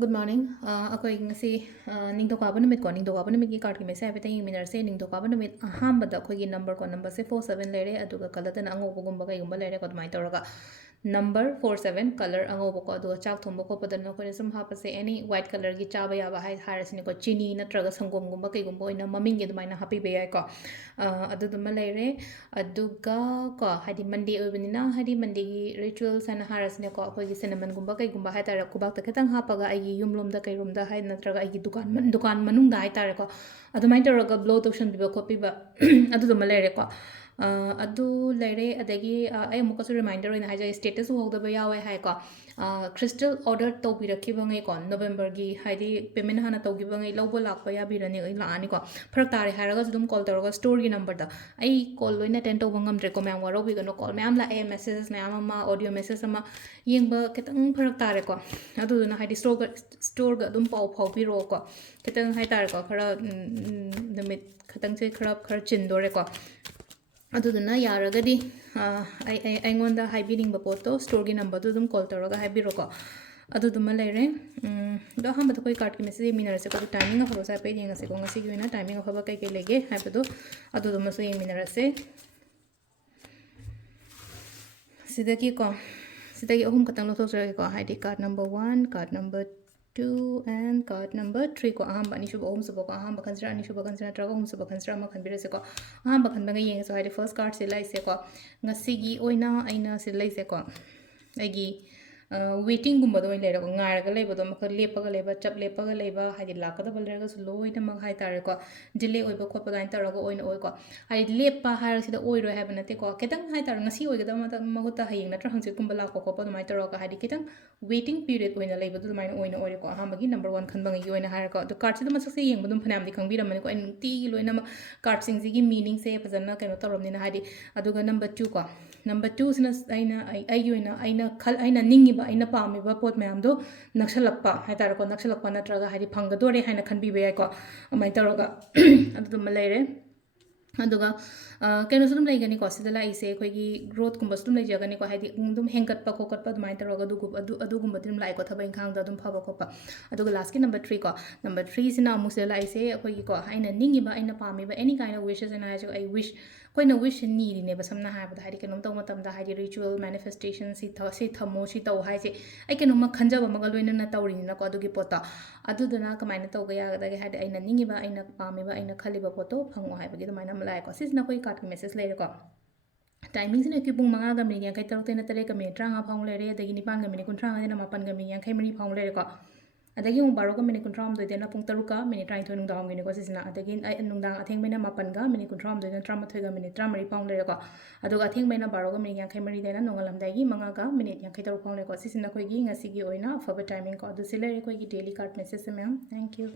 Good morning. ꯑꯩꯈꯣꯏ ꯉꯁꯤ ꯅꯤꯡꯊꯧꯀꯥꯕ ꯅꯨꯃꯤꯠ ꯀꯣ ꯅꯤꯡꯊꯧꯀꯥꯕ ꯅꯨꯃꯤꯠꯀꯤ ꯀꯥꯔꯠꯀꯤ ꯃꯦꯁꯦꯖ ꯍꯥꯏꯐꯦꯠꯇꯪ ꯌꯦꯡꯃꯤꯟꯅꯔꯁꯦ ꯅꯤꯡꯊꯧꯀꯥꯕ ꯅꯨꯃꯤꯠ ꯑꯍꯥꯟꯕꯗ ꯑꯩꯈꯣꯏꯒꯤ ꯅꯝꯕꯔꯁꯦ 47 ꯂꯩꯔꯦ ꯑꯗꯨꯒ ꯀꯂꯔꯗꯅ ꯑꯉꯧꯕꯒꯨꯝꯕ ꯀꯩꯒꯨꯝꯕ ꯂꯩꯔꯦꯀꯣ ꯑꯗꯨꯃꯥꯏꯅ ꯇꯧꯔꯒ ꯅꯝꯕꯔ 47 ꯀꯂꯔ ꯑꯉꯧꯕꯀꯣ ꯑꯗꯨꯒ ꯆꯥꯛ ꯊꯣꯡꯕ ꯈꯣꯠꯄꯗꯅ ꯑꯩꯈꯣꯏꯅ ꯁꯨꯝ ꯍꯥꯞꯄꯁꯦ ꯑꯦꯅꯤ ꯋꯥꯏꯠ ꯀꯂꯔꯒꯤ ꯆꯥꯕ ꯌꯥꯕ ꯍꯥꯏꯔꯁꯤꯅꯦꯀꯣ ꯆꯤꯅꯤ ꯅꯠꯇ꯭ꯔꯒ ꯁꯪꯒꯣꯝꯒꯨꯝꯕ ꯀꯩꯒꯨꯝꯕ ꯑꯣꯏꯅ ꯃꯃꯤꯡꯒꯤ ꯑꯗꯨꯃꯥꯏꯅ ꯍꯥꯞꯄꯤꯕ ꯌꯥꯏꯀꯣ ꯑꯗꯨꯗꯨꯃ ꯂꯩꯔꯦ ꯑꯗꯨꯒ ꯀꯣ ꯍꯥꯏꯗꯤ ꯃꯟꯗꯦ ꯑꯣꯏꯕꯅꯤꯅ ꯍꯥꯏꯗꯤ ꯃꯟꯗꯦꯒꯤ ꯔꯤꯆꯨꯋꯦꯜꯁ ꯍꯥꯏꯅ ꯍꯥꯏꯔꯁꯤꯅꯦꯀꯣ ꯑꯩꯈꯣꯏꯒꯤ ꯁꯤꯅꯃꯟꯒꯨꯝꯕ ꯀꯩꯒꯨꯝꯕ ꯍꯥꯏꯇꯥꯔꯦ ꯈꯨꯕꯥꯛꯇ ꯈꯤꯇꯪ ꯍꯥꯞꯄꯒ ꯑꯩꯒꯤ ꯌꯨꯝꯂꯣꯝꯗ ꯀꯩꯔꯣꯝꯗ ꯍꯥꯏ ꯅꯠꯇ꯭ꯔꯒ ꯑꯩꯒꯤ ꯗꯨꯀꯥꯟ ꯃꯅꯨꯡꯗ ꯍꯥꯏꯇꯥꯔꯦꯀꯣ ꯑꯗꯨꯃꯥꯏꯅ ꯇꯧꯔꯒ ꯕ꯭ꯂꯣ ꯇꯧꯁꯟꯕꯤꯕ ꯈꯣꯠꯄꯤꯕ ꯑꯗꯨꯗꯨꯃ ꯂꯩꯔꯦꯀꯣ ꯑꯗꯨ ꯂꯩꯔꯦ ꯑꯗꯒꯤ ꯑꯩ ꯑꯃꯨꯛꯀꯁꯨ ꯔꯤꯃꯥꯏꯟꯗꯔ ꯑꯣꯏꯅ ꯍꯥꯏꯖꯒꯦ ꯁ꯭ꯇꯦꯇꯁ ꯎꯍꯧꯗꯕ ꯌꯥꯎꯋꯦ ꯍꯥꯏꯀꯣ ꯈ꯭ꯔꯤꯁꯇꯦꯜ ꯑꯣꯔꯗꯔ ꯇꯧꯕꯤꯔꯛꯈꯤꯕꯉꯩꯀꯣ ꯅꯣꯕꯦꯝꯕꯔꯒꯤ ꯍꯥꯏꯗꯤ ꯄꯦꯃꯦꯟ ꯍꯥꯟꯅ ꯇꯧꯈꯤꯕꯉꯩ ꯂꯧꯕ ꯂꯥꯛꯄ ꯌꯥꯕꯤꯔꯅꯤ ꯂꯥꯛꯑꯅꯤꯀꯣ ꯐꯔꯛ ꯇꯥꯔꯦ ꯍꯥꯏꯔꯒꯁꯨ ꯑꯗꯨꯝ ꯀꯣꯜ ꯇꯧꯔꯒ ꯁ꯭ꯇꯣꯔꯒꯤ ꯅꯝꯕꯔꯗ ꯑꯩ ꯀꯣꯜ ꯂꯣꯏꯅ ꯑꯦꯇꯦꯟ ꯇꯧꯕ ꯉꯝꯗ꯭ꯔꯦꯀꯣ ꯃꯌꯥꯝ ꯋꯥꯔꯧꯕꯤꯒꯅꯣ ꯀꯣꯜ ꯃꯌꯥꯝ ꯂꯥꯛꯑꯦ ꯃꯦꯁꯦꯖꯦꯁ ꯃꯌꯥꯝ ꯑꯃ ꯑꯣꯗꯤꯑꯣ ꯃꯦꯁꯦꯖ ꯑꯃ ꯌꯦꯡꯕ ꯈꯤꯇꯪ ꯐꯔꯛ ꯇꯥꯔꯦꯀꯣ ꯑꯗꯨꯗꯨꯅ ꯍꯥꯏꯗꯤ ꯁ꯭ꯇꯣꯔꯒ ꯑꯗꯨꯝ ꯄꯥꯎ ꯐꯥꯎꯕꯤꯔꯛꯑꯣꯀꯣ ꯈꯤꯇꯪ ꯍꯥꯏꯇꯥꯔꯦꯀꯣ ꯈꯔ ꯅꯨꯃꯤꯠ ꯈꯤꯇꯪꯁꯦ ꯈꯔ ꯆꯤꯟꯗꯣꯔꯦꯀꯣ ꯑꯗꯨꯗꯨꯅ ꯌꯥꯔꯒꯗꯤ ꯑꯩꯉꯣꯟꯗ ꯍꯥꯏꯕꯤꯅꯤꯡꯕ ꯄꯣꯠꯇꯣ ꯁ꯭ꯇꯣꯔꯒꯤ ꯅꯝꯕꯔꯗꯣ ꯑꯗꯨꯝ ꯀꯣꯜ ꯇꯧꯔꯒ ꯍꯥꯏꯕꯤꯔꯣꯀꯣ ꯑꯗꯨꯗꯨꯃ ꯂꯩꯔꯦ ꯑꯗꯣ ꯑꯍꯥꯟꯕꯗ ꯑꯩꯈꯣꯏ ꯀꯥꯔꯠꯀꯤ ꯃꯦꯁꯦꯖ ꯌꯦꯡꯃꯤꯟꯅꯔꯁꯦꯀꯣ ꯑꯗꯨ ꯇꯥꯏꯃꯤꯡ ꯑꯐꯕꯁꯦ ꯍꯥꯏꯐꯦꯠ ꯌꯦꯡꯉꯁꯦꯀꯣ ꯉꯁꯤꯒꯤ ꯑꯣꯏꯅ ꯇꯥꯏꯃꯤꯡ ꯑꯐꯕ ꯀꯩꯀꯩ ꯂꯩꯒꯦ ꯍꯥꯏꯕꯗꯣ ꯑꯗꯨꯗꯨꯃꯁꯨ ꯌꯦꯡꯃꯤꯟꯅꯔꯁꯦ ꯁꯤꯗꯒꯤꯀꯣ ꯁꯤꯗꯒꯤ ꯑꯍꯨꯝ ꯈꯛꯇꯪ ꯂꯧꯊꯣꯛꯆꯔꯒꯦꯀꯣ ꯍꯥꯏꯗꯤ card number 1 card number 2 and card number 3 ꯀꯣ ꯑꯍꯥꯟꯕ ꯑꯅꯤꯁꯨꯕ ꯑꯍꯨꯝꯁꯨꯕꯀꯣ ꯑꯍꯥꯟꯕ ꯈꯟꯁꯤꯔꯥ ꯑꯅꯤꯁꯨꯕ ꯈꯟꯁꯤꯔꯥ ꯅꯠꯇ꯭ꯔꯒ ꯑꯍꯨꯝꯁꯨꯕ ꯈꯟꯁꯤꯔꯥ ꯑꯃ ꯈꯟꯕꯤꯔꯁꯦꯀꯣ ꯑꯍꯥꯟꯕ ꯈꯟꯕꯒ ꯌꯦꯡꯉꯁꯨ ꯍꯥꯏꯗꯤ ꯐꯥꯔꯁ ꯀꯥꯔꯠꯁꯦ ꯂꯩꯁꯦꯀꯣ ꯉꯁꯤꯒꯤ ꯑꯣꯏꯅ ꯑꯩꯅ ꯁꯤ ꯂꯩꯁꯦꯀꯣ ꯑꯩꯒꯤ ꯋꯦꯇꯤꯡꯒꯨꯝꯕꯗ ꯑꯣꯏꯅ ꯂꯩꯔꯦꯀꯣ ꯉꯥꯏꯔꯒ ꯂꯩꯕꯗꯣ ꯃꯈꯜ ꯂꯦꯞꯄꯒ ꯂꯩꯕ ꯆꯞ ꯂꯦꯞꯄꯒ ꯂꯩꯕ ꯍꯥꯏꯗꯤ ꯂꯥꯛꯀꯗꯕ ꯂꯩꯔꯒꯁꯨ ꯂꯣꯏꯅꯃꯛ ꯍꯥꯏꯇꯥꯔꯦꯀꯣ ꯗꯤꯂꯦ ꯑꯣꯏꯕ ꯈꯣꯠꯄ ꯑꯗꯨꯃꯥꯏꯅ ꯇꯧꯔꯒ ꯑꯣꯏꯀꯣ ꯍꯥꯏꯗꯤ ꯂꯦꯞꯄ ꯍꯥꯏꯔꯁꯤꯗ ꯑꯣꯏꯔꯣꯏ ꯍꯥꯏꯕ ꯅꯠꯇꯦꯀꯣ ꯈꯤꯇꯪ ꯍꯥꯏꯇꯥꯔꯦ ꯉꯁꯤ ꯑꯣꯏꯒꯗꯕ ꯃꯍꯨꯠꯇ ꯍꯌꯦꯡ ꯅꯠꯇ꯭ꯔꯒ ꯍꯪꯆꯤꯠꯀꯨꯝꯕ ꯂꯥꯛꯄ ꯈꯣꯠꯄ ꯑꯗꯨꯃꯥꯏꯅ ꯇꯧꯔꯒ ꯍꯥꯏꯗꯤ ꯈꯤꯇꯪ ꯋꯦꯇꯤꯡ ꯄꯤꯔꯤꯌꯗ ꯑꯣꯏꯅ ꯂꯩꯕꯗꯣ ꯑꯗꯨꯃꯥꯏꯅ ꯑꯣꯏꯔꯦꯀꯣ ꯑꯍꯥꯟꯕꯒꯤ ꯅꯝꯕꯔ 1 ꯈꯟꯕꯉꯩꯒꯤ ꯑꯣꯏꯅ ꯍꯥꯏꯔꯀꯣ ꯑꯗꯣ ꯀꯥꯔꯠꯁꯤꯗ ꯃꯁꯛꯁꯦ ꯌꯦꯡꯕ ꯑꯗꯨꯝ ꯐꯅꯌꯥꯝꯗꯤ ꯈꯪꯕꯤꯔꯝꯃꯅꯤꯀꯣ ꯑꯩ ꯅꯨꯡꯇꯤꯒꯤ ꯂꯣꯏꯅꯃꯛ ꯀꯥꯔꯠꯁꯤꯡꯁꯤꯒꯤ ꯃꯤꯅꯤꯡꯁꯦ ꯐꯖꯅ ꯀꯩꯅꯣ ꯇꯧꯔꯕꯅꯤꯅ ꯍꯥꯏꯗꯤ ꯑꯗꯨꯒ ꯅꯝꯕꯔ 2 ꯀꯣ ꯅꯝꯕꯔ 2 ꯁꯤꯅ ꯑꯩꯒꯤ ꯑꯣꯏꯅ ꯑꯩꯅ ꯅꯤꯡꯉꯤꯕ ꯑꯩꯅ ꯄꯥꯝꯃꯤꯕ ꯄꯣꯠ ꯃꯌꯥꯝꯗꯣ ꯅꯛꯁꯜꯂꯛꯄ ꯍꯥꯏꯇꯥꯔꯦꯀꯣ ꯅꯛꯁꯜꯂꯛꯄ ꯅꯠꯇ꯭ꯔꯒ ꯍꯥꯏꯗꯤ ꯐꯪꯒꯗꯣꯔꯦ ꯍꯥꯏꯅ ꯈꯟꯕꯤꯕ ꯌꯥꯏꯀꯣ ꯑꯗꯨꯃꯥꯏꯅ ꯇꯧꯔꯒ ꯑꯗꯨꯗꯨꯃ ꯂꯩꯔꯦ ꯑꯗꯨꯒ ꯀꯩꯅꯣꯁꯨ ꯑꯗꯨꯝ ꯂꯩꯒꯅꯤꯀꯣ ꯁꯤꯗ ꯂꯥꯛꯏꯁꯦ ꯑꯩꯈꯣꯏꯒꯤ ꯒ꯭ꯔꯣꯠꯀꯨꯝꯕꯁꯨ ꯑꯗꯨꯝ ꯂꯩꯖꯒꯅꯤꯀꯣ ꯍꯥꯏꯗꯤ ꯑꯗꯨꯝ ꯍꯦꯟꯒꯠꯄ ꯈꯣꯠꯀꯠꯄ ꯑꯗꯨꯃꯥꯏꯅ ꯇꯧꯔꯒ ꯑꯗꯨꯒꯨꯝꯕꯗꯤ ꯑꯗꯨꯝ ꯂꯥꯛꯏꯀꯣ ꯊꯕꯛ ꯏꯪꯈꯥꯡꯗ ꯑꯗꯨꯝ ꯐꯕ ꯈꯣꯠꯄ ꯑꯗꯨꯒ ꯂꯥꯁꯀꯤ ꯅꯝꯕر 3 ꯀꯣ ꯅꯝꯕर 3 ꯁꯤꯅ ꯑꯃꯨꯛ ꯁꯤꯗ ꯂꯥꯛꯏꯁꯦ ꯑꯩꯈꯣꯏꯒꯤꯀꯣ ꯑꯩꯅ ꯅꯤꯡꯉꯤꯕ ꯑꯩꯅ ꯄꯥꯝꯃꯤꯕ ꯑꯦꯅꯤ ꯀꯥꯏꯟ ꯑꯣꯐ ꯋꯤꯁꯦꯁ ꯍꯥꯏꯅ ꯍꯥꯏꯔꯁꯨ ꯑꯩ ꯋꯤꯁ ꯑꯩꯈꯣꯏꯅ ꯋꯤꯁꯁꯦ ꯅꯤꯔꯤꯅꯦꯕ ꯁꯝꯅ ꯍꯥꯏꯔꯕꯗ ꯍꯥꯏꯗꯤ ꯀꯩꯅꯣꯝ ꯇꯧꯕ ꯃꯇꯝꯗ ꯍꯥꯏꯗꯤ ꯔꯤꯆꯨꯋꯦꯜ ꯃꯦꯅꯤꯐꯦꯁꯇꯦꯁꯟ ꯁꯤ ꯊꯝꯃꯣ ꯁꯤ ꯇꯧ ꯍꯥꯏꯁꯦ ꯑꯩ ꯀꯩꯅꯣꯝꯃ ꯈꯟꯖꯕ ꯑꯃꯒ ꯂꯣꯏꯅꯅ ꯇꯧꯔꯤꯅꯤꯅꯀꯣ ꯑꯗꯨꯒꯤ ꯄꯣꯠꯇꯣ ꯑꯗꯨꯗꯨꯅ ꯀꯃꯥꯏꯅ ꯇꯧꯕ ꯌꯥꯒꯗꯒꯦ ꯍꯥꯏꯗꯤ ꯑꯩꯅ ꯅꯤꯡꯉꯤꯕ ꯑꯩꯅ ꯄꯥꯝꯃꯤꯕ ꯑꯩꯅ ꯈꯜꯂꯤꯕ ꯄꯣꯠꯇꯣ ꯐꯪꯉꯣ ꯍꯥꯏꯕꯒꯤ ꯑꯗꯨꯃꯥꯏꯅ ꯑꯃ ꯂꯥꯛꯑꯦꯀꯣ ꯁꯤꯁꯤꯅ ꯑꯩꯈꯣꯏ ꯀꯥꯔꯠꯀꯤ ꯃꯦꯁꯦꯖ ꯂꯩꯔꯦꯀꯣ ꯇꯥꯏꯃꯤꯡꯁꯤꯅ ꯑꯩꯈꯣꯏ ꯄꯨꯡ 5ꯒ ꯃꯤꯅꯤꯠ 53 ꯇꯔꯦꯠꯀ ꯃꯤꯅꯤꯠ 35 ꯐꯥꯎ ꯂꯩꯔꯦ ꯑꯗꯒꯤ 9ꯒ ꯃꯤꯅꯤꯠ 35 9ꯒ ꯃꯤꯅꯤꯠ 53 ꯐꯥꯎ ꯂꯩꯔꯦꯀꯣ ꯑꯗꯒꯤ ꯑꯃꯨꯛ 12ꯒ ꯃꯤꯅꯤꯠ 61 ꯄꯨꯡ 3ꯒ ꯃꯤꯅꯤꯠ 23 ꯅꯨꯡꯗꯥꯡꯋꯥꯏꯔꯝꯒꯤꯅꯤꯀꯣ ꯁꯤꯁꯤꯅ ꯑꯗꯒꯤ ꯅꯨꯡꯗꯥꯡ ꯑꯊꯦꯡꯕꯩꯅ 8ꯒ ꯃꯤꯅꯤꯠ 61 13ꯒ ꯃꯤꯅꯤꯠ 13 ꯐꯥꯎ ꯂꯩꯔꯦꯀꯣ ꯑꯗꯨꯒ ꯑꯊꯦꯡꯕꯩꯅ 12ꯒ ꯃꯤꯅꯤꯠ 53 ꯅꯣꯡꯉꯥꯜꯂꯝꯗꯥꯏꯒꯤ 5ꯒ ꯃꯤꯅꯤꯠ 53 ꯐꯥꯎ ꯂꯩꯔꯦꯀꯣ ꯁꯤꯁꯤꯅ ꯑꯩꯈꯣꯏꯒꯤ ꯉꯁꯤꯒꯤ ꯑꯣꯏꯅ ꯑꯐꯕ ꯇꯥꯏꯃꯤꯡ ꯀꯣ ꯑꯗꯨ ꯁꯤ ꯂꯩꯔꯦ ꯑꯩꯈꯣꯏꯒꯤ ꯗꯦꯂꯤ ꯀꯥꯔꯠ ꯃꯦꯁꯦꯖꯁꯦ ꯃꯌꯥꯝ ꯊꯦꯡꯛ ꯌꯨ